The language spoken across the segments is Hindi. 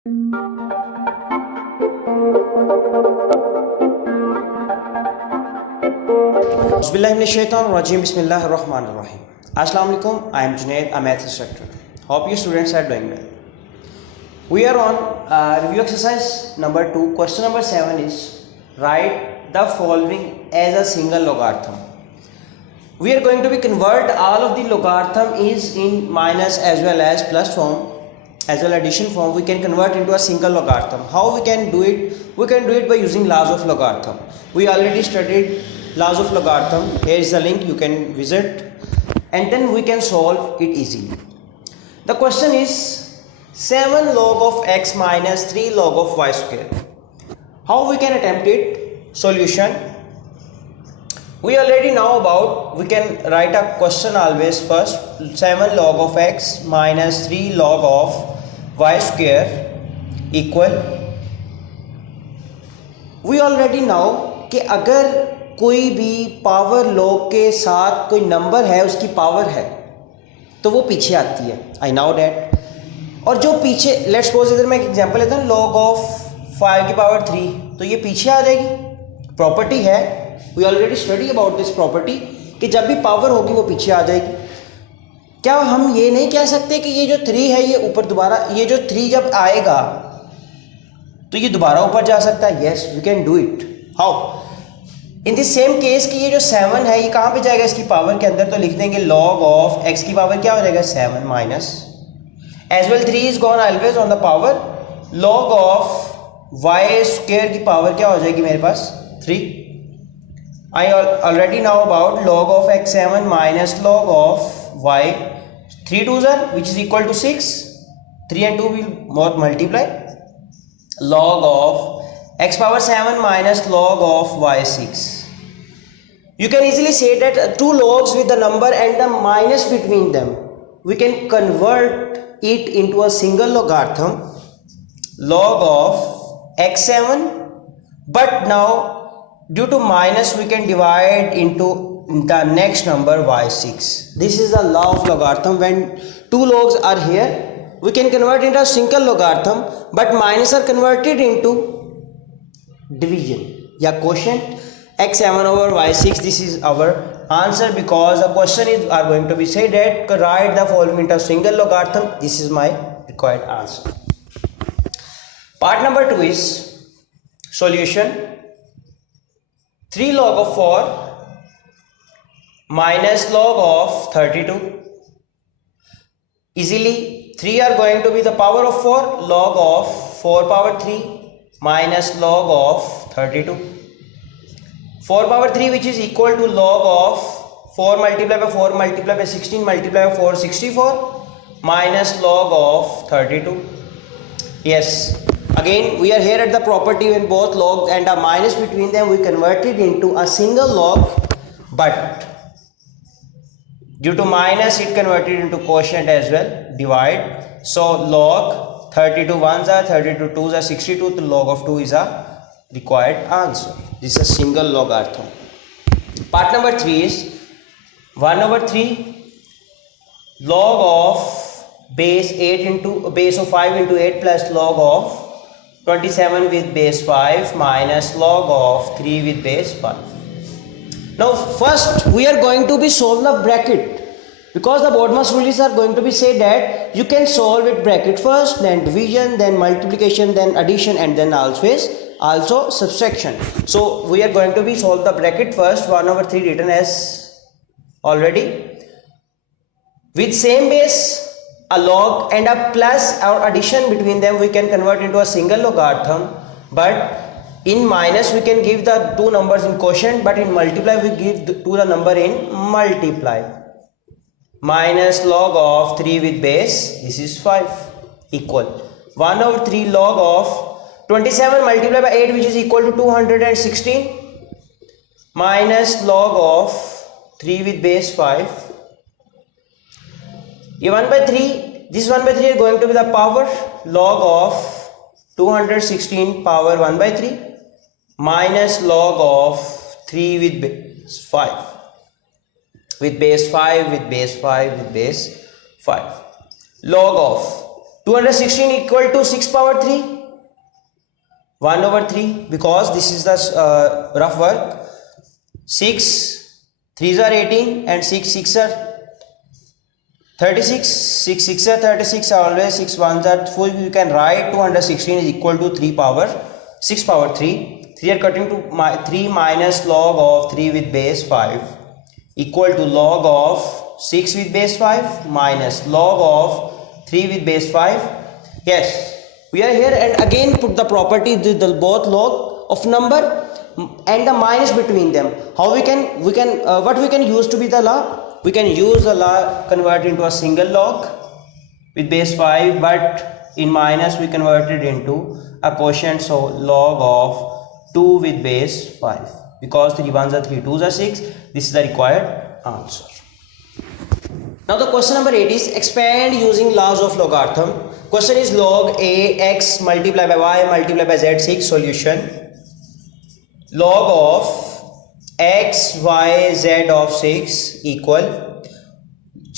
Bismillahirrahmanirrahim. Bismillahirrahmanirrahim. Assalamu alaikum. I am Junaid, a math instructor. Hope you students are doing well. We are on review exercise number 2. Question number 7 is write the following as a single logarithm. We are going to be convert all of the logarithm is in minus as well as plus form, as well addition form. We can convert into a single logarithm. How we can do it? We can do it by using laws of logarithm. We already studied laws of logarithm. Here is the link, you can visit, and then we can solve it easily. The question is 7 log of x minus 3 log of y square. How we can attempt it? Solution. We already know about, we can write a question always first. 7 log of x minus 3 log of y square equal. We already know कि अगर कोई भी पावर लॉग के साथ कोई नंबर है, उसकी पावर है, तो वो पीछे आती है. I now that. और जो पीछे, लेट्स सपोज इधर मैं एक एग्जांपल लेता हूँ, लॉग ऑफ 5 की पावर 3, तो ये पीछे आ जाएगी. प्रॉपर्टी है, we already study about this property, कि जब भी पावर होगी वो पीछे आ जाएगी. क्या हम ये नहीं कह सकते कि ये जो 3 है ये ऊपर दोबारा, ये जो 3 जब आएगा तो ये दोबारा ऊपर जा सकता है? Yes, we can do it. How? In this same case कि ये जो 7 है ये कहाँ पे जाएगा? इसकी पावर के अंदर. तो लिख देंगे log ऑफ x की पावर क्या हो जाएगा? 7 minus, as well 3 is gone always on the power, log of y square की पावर क्या हो जाएगी मेरे पास? 3. I already know about log of x7 minus log of y. 3 2s are, which is equal to 6. 3 and 2 will both multiply. Log of x power 7 minus log of y6. You can easily say that two logs with the number and the minus between them, we can convert it into a single logarithm, log of x7, but now due to minus we can divide into the next number y6. This is the law of logarithm. When two logs are here, we can convert into a single logarithm, but minus are converted into division या quotient. x7 over y6, this is our answer, because the question is are going to be said that write the following into a single logarithm. This is my required answer. Part number 2 is solution. 3 log of 4 minus log of 32. Easily 3 are going to be the power of 4, log of 4 power 3 minus log of 32. 4 power 3, which is equal to log of 4 multiplied by 4 multiplied by 16 multiplied by 4, 64 minus log of 32. Yes. Again, we are here at the property when both logs and a minus between them, we convert it into a single log, but due to minus it converted into quotient as well, divide. So log 32 ones are 32 twos are 62, the log of 2 is a required answer. This is a single logarithm. Part number 3 is 1 over 3 log of base 8 into base of 5 into 8 plus log of 27 with base 5 minus log of 3 with base 5. Now first we are going to be solve the bracket, because the BODMAS rules are going to be say that you can solve it bracket first, then division, then multiplication, then addition, and then also subtraction. So we are going to be solve the bracket first. 1 over 3 written as already with same base, a log and a plus or addition between them, we can convert into a single logarithm, but in minus we can give the two numbers in quotient, but in multiply we give to the number in multiply. Minus log of 3 with base, this is 5, equal 1 over 3 log of 27 multiplied by 8, which is equal to 216, minus log of 3 with base 5. ये 1 by 3, this 1 by 3 is going to be the power, log of 216 power 1 by 3 minus log of 3 with base 5, with base 5 with base 5 with base 5. Log of 216 equal to 6 power 3, 1/3, because this is the rough work. 6 3s are 18 and 6 6 are 36. 6 6 are 36 are always 6 1s are 4. You can write 216 is equal to 6 power 3. 3 are cutting to 3 minus log of 3 with base 5 equal to log of 6 with base 5 minus log of 3 with base 5. Yes, we are here, and again put the property the both log of number and the minus between them. How we can what we can use to be the law? We can use the law, convert into a single log with base 5, but in minus we convert it into a quotient, so log of 2 with base 5, because 3 1s are 3 2s are 6. This is the required answer. Now the question number 8 is expand using laws of logarithm. Question is log a x multiplied by y multiplied by z 6. Solution: log of x y z of 6 equal,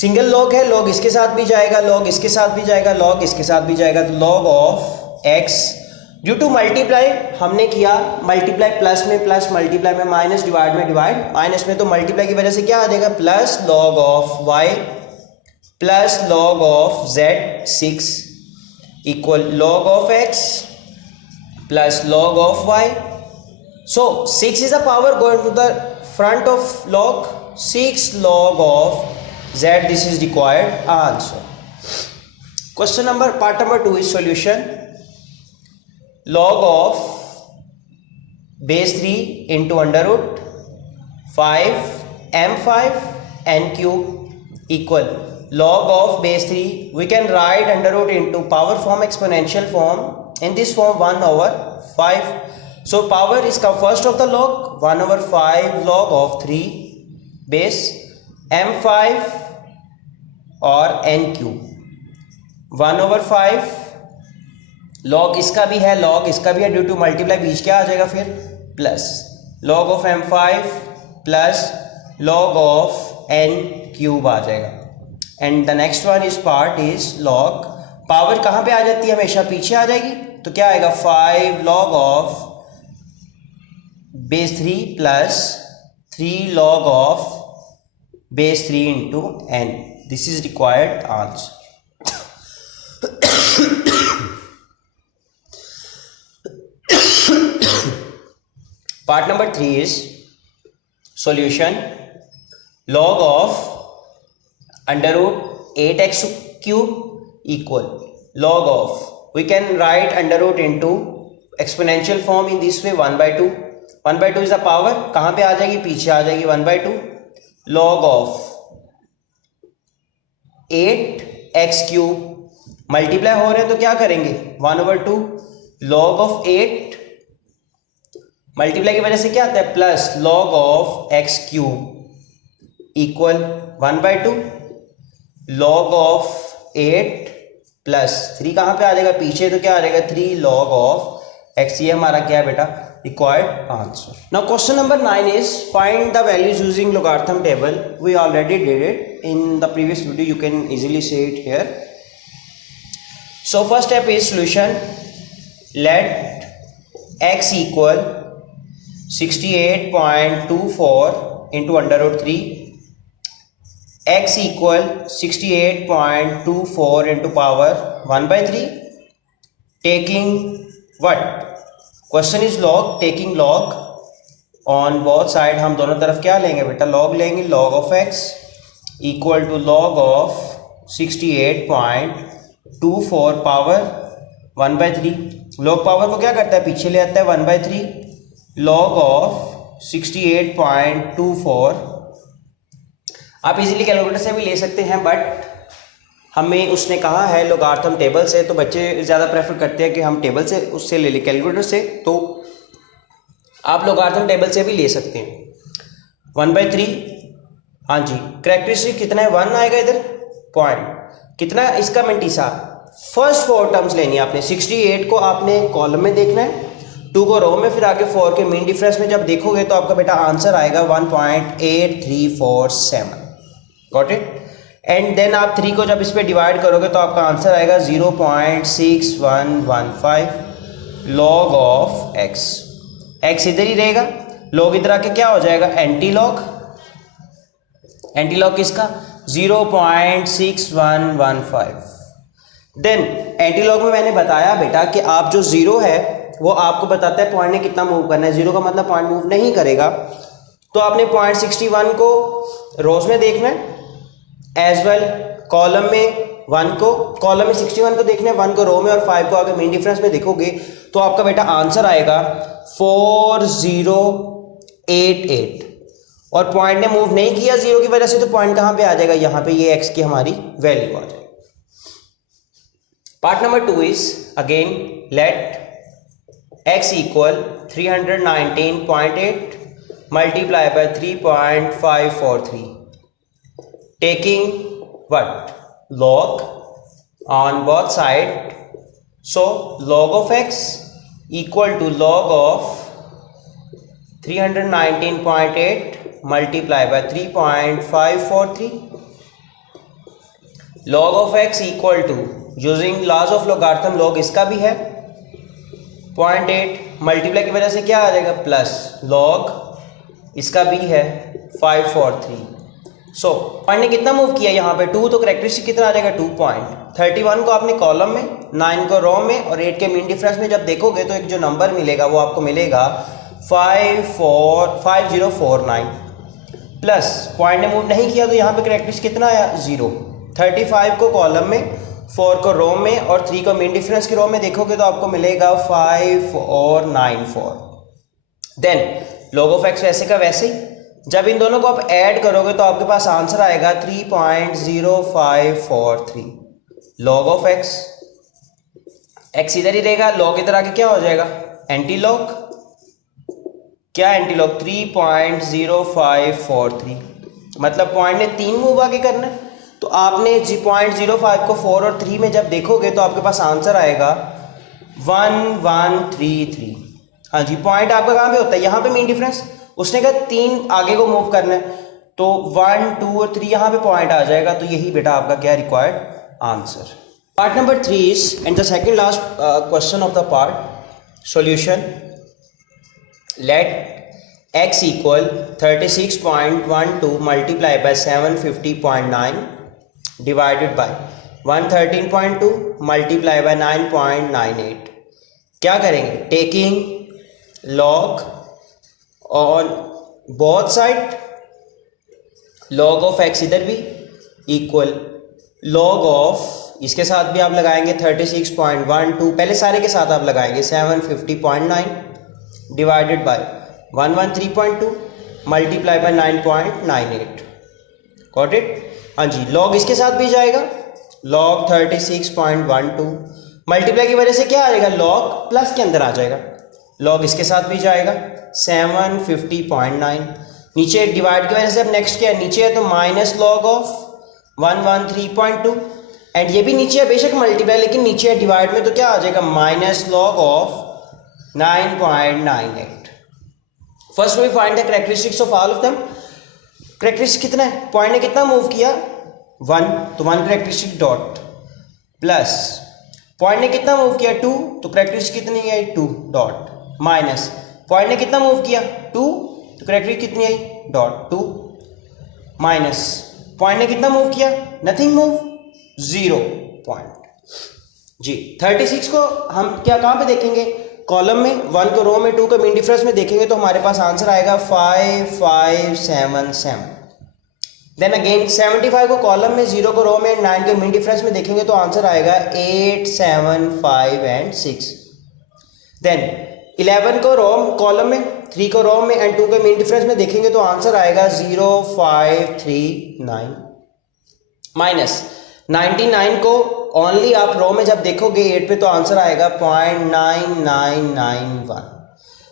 single log है, लॉग इसके साथ भी जाएगा, लॉग इसके साथ भी जाएगा, लॉग इसके साथ भी जाएगा, तो log of x due to multiply हमने किया, मल्टीप्लाई प्लस में प्लस, मल्टीप्लाई में माइनस, डिवाइड में डिवाइड, माइनस में तो मल्टीप्लाई की वजह से क्या आ जाएगा, plus log of y plus log of z 6 equal log of x plus log of y. So 6 is a power going to the front of log, 6 log of z. This is required answer. Question number part number 2 is solution: log of base 3 into under root 5 m5 n cube equal log of base 3. We can write under root into power form, exponential form. In this form 1/5. So power is come first of the log, 1/5 log of 3 base m5 और n cube, 1/5 log इसका भी है, log इसका भी है, ड्यू टू मल्टीप्लाई बीच क्या आ जाएगा फिर plus log of m5 plus log of n cube आ जाएगा. And the next one is part is log, power कहाँ पे आ जाती है, हमेशा पीछे आ जाएगी, तो क्या आएगा 5 log of base 3 plus 3 log of base 3 into n. This is required answer. Part number 3 is solution: log of under root 8x cube equal log of, we can write under root into exponential form in this way 1/2. 1/2 is the power, कहाँ पे आ जाएगी, पीछे आ जाएगी, 1/2 log of 8x cube multiply हो रहे हैं तो क्या करेंगे 1/2 log of 8 मल्टीप्लाई की वजह से क्या आता है plus log of x cube equal 1/2 log of 8 plus 3 कहाँ पे आ जाएगा पीछे, तो क्या आ जाएगा 3 log of x. ये हमारा क्या है बेटा required answer. Now question number 9 is find the values using logarithm table. We already did it in the previous video, you can easily see it here. So first step is solution: let x equal 68.24 into under root 3, x equal 68.24 into power 1/3, taking what? Question is log, taking log on both side. हम दोनों तरफ क्या लेंगे बेटा, लॉग लेंगे, log of x equal to log of 68.24 power 1/3. Log power को क्या करता है, पीछे ले आता है 1/3 लॉग ऑफ 68.24. आप इजीली कैलकुलेटर से भी ले सकते हैं, बट हमें उसने कहा है लोगारिथम टेबल से, तो बच्चे ज़्यादा प्रेफर करते हैं कि हम टेबल से उससे ले लें कैलकुलेटर से, तो आप लोगारिथम टेबल से भी ले सकते हैं. 1/3, हाँ जी, कैरेक्टरिस्टिक कितना है 1 आएगा इधर, पॉइंट कितना इसका मिंटीसा, फर्स्ट 4 टर्म्स लेनी है आपने. 68 को आपने कॉलम में देखना है, 2 को रो में, फिर आगे 4 के मीन डिफरेंस में जब देखोगे तो आपका बेटा आंसर आएगा 1.8347. Got it. एंड देन आप 3 को जब इस पर डिवाइड करोगे तो आपका आंसर आएगा 0.6115 लॉग ऑफ एक्स। एक्स इधर ही रहेगा, लॉग इधर आके क्या हो जाएगा, एंटी लॉग। एंटी लॉग किसका, 0.6115। देन एंटी लॉग में मैंने बताया बेटा कि आप जो जीरो है वो आपको बताता है पॉइंट ने कितना मूव करना है। जीरो का मतलब पॉइंट मूव नहीं करेगा, तो आपने 0.61 को रोज में देखना है, एज वेल कॉलम में 1 को, कॉलम में 61 को देखना है, 1 को रो में और 5 को अगर मीन डिफरेंस में देखोगे तो आपका बेटा आंसर आएगा 4088। और पॉइंट ने मूव नहीं किया जीरो की वजह से, तो पॉइंट कहां पे आ जाएगा, यहां पे ये एक्स की हमारी वैल्यू आ जाएगी। Part number 2 is again let x equal 319.8 multiply by 3.543, taking what, log on both side. So log of x equal to log of 319.8 multiply by 3.543. log of x equal to, using laws of logarithm, log इसका भी है 0.8, मल्टीप्लाई की वजह से क्या आ जाएगा, प्लस लॉग इसका भी है 543। सो पॉइंट ने कितना मूव किया यहाँ पे 2, तो करेक्टरिस्टिक कितना आ जाएगा 2.31 को आपने कॉलम में, 9 को रो में और 8 के मीन डिफरेंस में जब देखोगे तो एक जो नंबर मिलेगा वो आपको मिलेगा 5049 प्लस पॉइंट ने मूव नहीं किया तो यहाँ पे करेक्टरिस्टिक कितना आया 0। 35 को कॉलम में, 4 को रो में और 3 को मीन डिफरेंस की रो में देखोगे तो आपको मिलेगा 5494। देन log ऑफ x वैसे का वैसे ही, जब इन दोनों को आप ऐड करोगे तो आपके पास आंसर आएगा 3.0543 log ऑफ x। x इधर ही रहेगा, log इधर आके क्या हो जाएगा, एंटी लॉग। क्या एंटी लॉग, 3.0543, मतलब पॉइंट ने 3 मूव आगे करना है, तो आपने 0.05 को 4 और 3 में जब देखोगे तो आपके पास आंसर आएगा 1133। हाँ जी, पॉइंट आपका कहाँ पे होता है, यहाँ पे मीन डिफरेंस, उसने कहा 3 आगे को मूव करना है, तो 1 2 और 3 यहाँ पे पॉइंट आ जाएगा, तो यही बेटा आपका क्या required answer. Part number 3 is and the second last question of the part solution. Let x equal 36.12 multiply by 750.9 divided by 113.2 multiply by 9.98। क्या करेंगे, taking log on both side, log of x इधर भी इक्वल log of, इसके साथ भी आप लगाएंगे 36.12, पहले सारे के साथ आप लगाएंगे 750.9 divided by 113.2 multiply by 9.98। Got it. हाँ जी, log इसके साथ भी जाएगा, log 36.12 मल्टीप्लाई की वजह से क्या आ जाएगा, log प्लस के अंदर आ जाएगा, log इसके साथ भी जाएगा 750.9, नीचे डिवाइड की वजह से अब नेक्स्ट क्या है, नीचे है तो माइनस log ऑफ 113.2 एंड ये भी नीचे है बेशक मल्टीप्लाई, लेकिन नीचे है डिवाइड में, तो क्या आ जाएगा minus log of 9.98। First we find the characteristics of all of them. Characteristic कितना है, पॉइंट ने कितना मूव किया 1, तो 1 कैरेक्टरिस्टिक डॉट, प्लस पॉइंट ने कितना मूव किया 2, तो कैरेक्टरिस्टिक कितनी आई 2 डॉट, माइनस पॉइंट ने कितना मूव किया 2, तो कैरेक्टरिस्टिक कितनी आई डॉट 2, माइनस पॉइंट ने कितना मूव किया, नथिंग मूव, 0 पॉइंट। जी 36 को हम क्या कहाँ पे देखेंगे, कॉलम में, 1 को रो में, 2 को मीन डिफरेंस में देखेंगे तो हमारे पास आंसर आएगा 5577। देन अगेन 75 को कॉलम में, 0 को रो में, 9 के मीन डिफरेंस में देखेंगे तो आंसर आएगा 8 7 5 एंड 6। देन 11 को रो कॉलम में, 3 को रो में एंड 2 के मीन डिफरेंस में देखेंगे तो आंसर आएगा 0539, माइनस 99 को ओनली आप रो में जब देखोगे 8 पे तो आंसर आएगा 0.9991।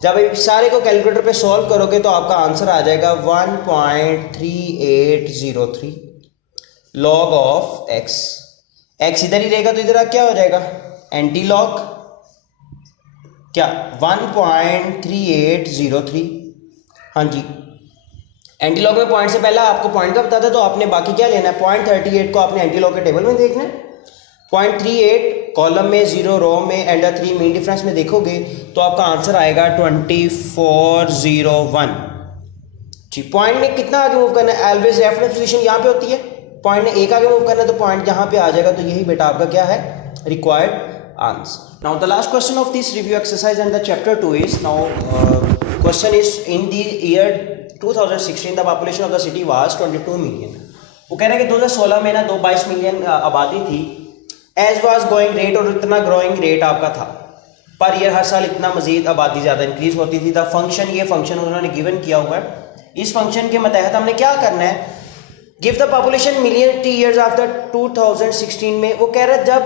जब आप सारे को कैलकुलेटर पे सॉल्व करोगे तो आपका आंसर आ जाएगा 1.3803 log ऑफ x। x इधर ही रहेगा तो इधर क्या हो जाएगा, एंटी लॉग, क्या 1.3803। हाँ जी, एंटी लॉग में पॉइंट से पहला आपको पॉइंट का बताता है, तो आपने बाकी क्या लेना है, पॉइंट 38 को आपने एंटी लॉग के टेबल में देखना है। पॉइंट 38 कॉलम में, 0 रो में एंड 3 मीन डिफरेंस में देखोगे तो आपका आंसर आएगा 2401। जी, पॉइंट ने कितना आगे मूव करना है, ऑलवेज रेफरेंस पोजीशन यहाँ पे होती है, पॉइंट ने एक आगे मूव करना है तो पॉइंट यहाँ पे आ जाएगा, तो यही बेटा आपका क्या है, required answer. Now the last question of this review exercise and the chapter 2 is, now question is in the year 2016 the population of the city was 22 million. वो कह रहा है कि 2016 में ना 22 मिलियन आबादी थी, एज वाज गोइंग रेट, और इतना ग्रोइंग रेट आपका था, पर ईयर हर साल इतना मजीद आबादी ज़्यादा इंक्रीज होती थी। द फंक्शन, ये फंक्शन उन्होंने गिवन किया हुआ है, इस फंक्शन के मतहत हमने क्या करना है, give the population million T years after 2016 में। वो कह रहा है जब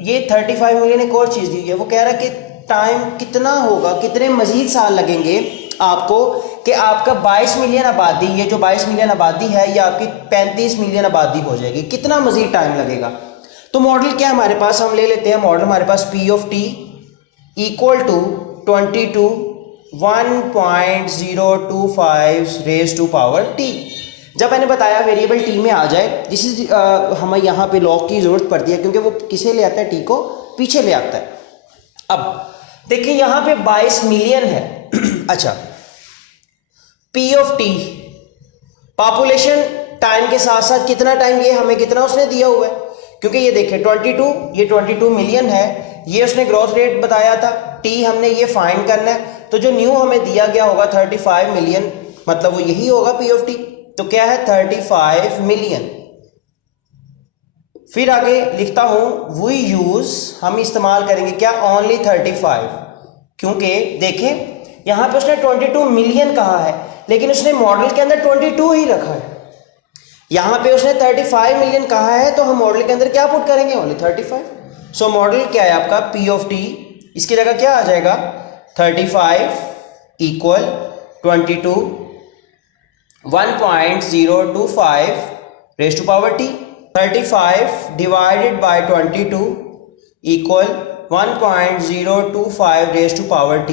ये 35 मिलियन, एक और चीज़ दी है, वो कह रहा है कि टाइम कितना होगा, कितने मजीद साल लगेंगे आपको कि आपका 22 मिलियन आबादी, ये जो 22 मिलियन आबादी है ये आपकी 35 मिलियन आबादी हो जाएगी, कितना मजीद टाइम लगेगा। तो मॉडल क्या है हमारे पास, हम ले लेते हैं मॉडल हमारे पास P of T equal to 22 1.025 raise to power T। जब मैंने बताया वेरिएबल T में आ जाए, दिस इज हमें यहाँ पे लॉग की ज़रूरत पड़ती है क्योंकि वो किसे ले आता है, T को पीछे ले आता है। अब देखिए यहाँ पे 22 मिलियन है अच्छा, P of T population time के साथ साथ कितना टाइम, ये हमें कितना उसने दिया हुआ है, क्योंकि ये देखें 22, ये 22 मिलियन है, ये उसने ग्रोथ रेट बताया था, T हमने ये फाइंड करना है, तो जो न्यू हमें दिया गया होगा 35 मिलियन, मतलब वो यही होगा P ऑफ T। तो क्या है 35 मिलियन। फिर आगे लिखता हूं वी यूज, हम इस्तेमाल करेंगे क्या, ओनली 35, क्योंकि देखें यहां पे उसने 22 मिलियन कहा है लेकिन उसने मॉडल के अंदर 22 ही रखा है, यहां पे उसने 35 मिलियन कहा है तो हम मॉडल के अंदर क्या पुट करेंगे, ओनली 35। सो मॉडल क्या है आपका P ऑफ T, इसकी जगह क्या आ जाएगा 35 equal 22 1.025 raise to power T। 35 divided by 22 equal 1.025 raise to power T।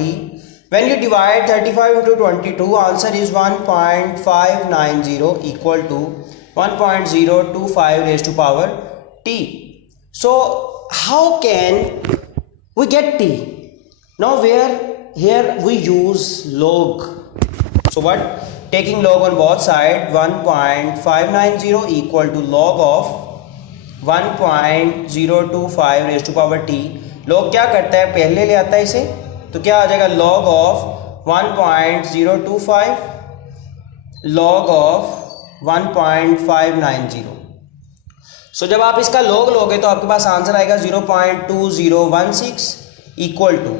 When you divide 35 into 22, answer is 1.590 equal to 1.025 raised to power T. So how can we get T? Now here we use log. So what? Taking log on both sides, 1.590 equal to log of 1.025 raised to power T. log क्या करता है, पहले ले आता है इसे, तो क्या आ जाएगा log of 1.025 log of 1.590। सो जब आप इसका log लोगे तो आपके पास आंसर आएगा 0.2016 इक्वल टू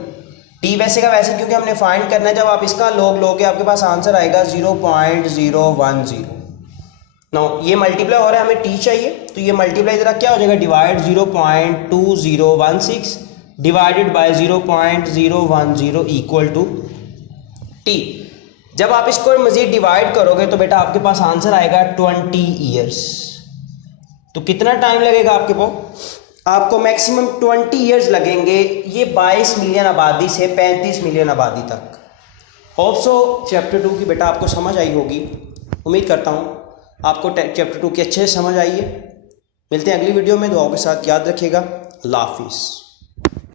T वैसे का वैसे, क्योंकि हमने फाइंड करना है, जब आप इसका log लोगे आपके पास आंसर आएगा 0.010। नाउ ये मल्टीप्लाई हो रहा है, हमें T चाहिए, तो ये मल्टीप्लाई जरा क्या हो जाएगा, divide 0.2016 divided by 0.010 equal to T। जब आप इसको मजीद डिवाइड करोगे तो बेटा आपके पास आंसर आएगा 20 ईयर्स। तो कितना टाइम लगेगा आपको मैक्सिमम 20 ईयर्स लगेंगे ये 22 मिलियन आबादी से 35 मिलियन आबादी तक। होप सो चैप्टर 2 की बेटा आपको समझ आई होगी, उम्मीद करता हूँ आपको चैप्टर 2 की अच्छे से समझ आई है। मिलते हैं अगली वीडियो में, दुआओं के साथ, याद रखिएगा, अल्लाह हाफिज़।